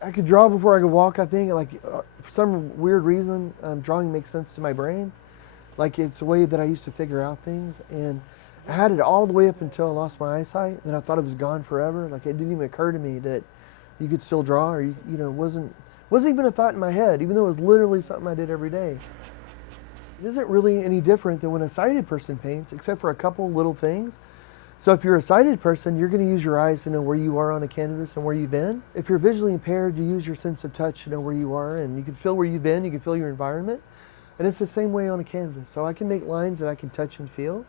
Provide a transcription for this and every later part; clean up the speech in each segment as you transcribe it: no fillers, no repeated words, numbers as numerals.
I could draw before I could walk, I think. Like, for some weird reason, drawing makes sense to my brain. Like, it's a way that I used to figure out things. And I had it all the way up until I lost my eyesight. Then I thought it was gone forever. Like, it didn't even occur to me that you could still draw, or, wasn't even a thought in my head, even though it was literally something I did every day. It isn't really any different than when a sighted person paints, except for a couple little things. So if you're a sighted person, you're going to use your eyes to know where you are on a canvas and where you've been. If you're visually impaired, you use your sense of touch to know where you are, and you can feel where you've been, you can feel your environment. And it's the same way on a canvas. So I can make lines that I can touch and feel.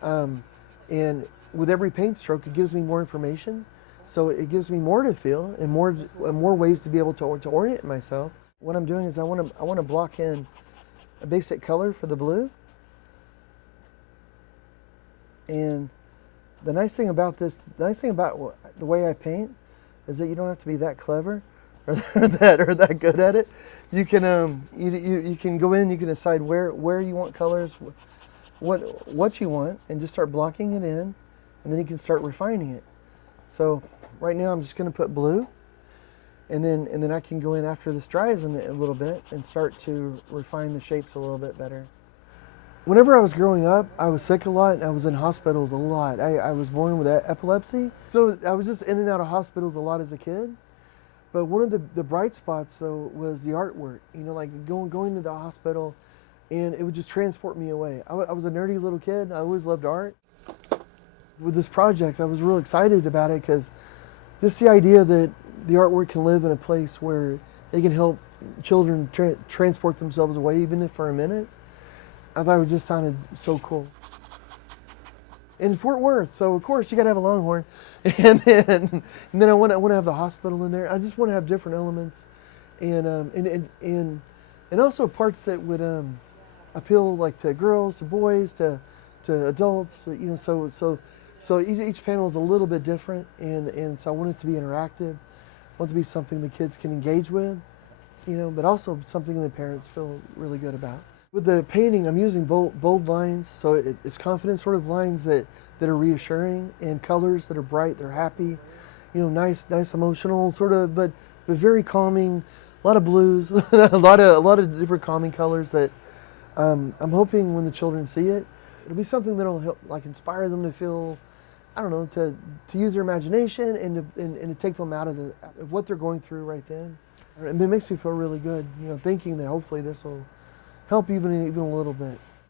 And with every paint stroke, it gives me more information. So it gives me more to feel and more ways to be able to orient myself. What I'm doing is I want to block in a basic color for the blue. And the nice thing about the way I paint is that you don't have to be that clever or that good at it. You can you can go in, you can decide where you want colors, what you want, and just start blocking it in, and then you can start refining it. So right now I'm just going to put blue, and then I can go in after this dries a little bit and start to refine the shapes a little bit better. Whenever I was growing up, I was sick a lot and I was in hospitals a lot. I was born with epilepsy, so I was just in and out of hospitals a lot as a kid. But one of the bright spots, though, was the artwork. Like going to the hospital, and it would just transport me away. I was a nerdy little kid. I always loved art. With this project, I was real excited about it because just the idea that the artwork can live in a place where they can help children transport themselves away, even if for a minute. I thought it just sounded so cool. In Fort Worth, so of course you got to have a Longhorn, and then I want to have the hospital in there. I just want to have different elements, and also parts that would appeal like to girls, to boys, to adults. So each panel is a little bit different, and so I want it to be interactive. I want it to be something the kids can engage with, but also something the parents feel really good about. With the painting, I'm using bold lines, so it's confident sort of lines that are reassuring, and colors that are bright, they're happy, nice emotional sort of, but very calming. A lot of blues, a lot of different calming colors that I'm hoping when the children see it, it'll be something that'll help, like, inspire them to feel, I don't know, to use their imagination and to take them out of what they're going through right then. It makes me feel really good, thinking that hopefully this will help even a little bit.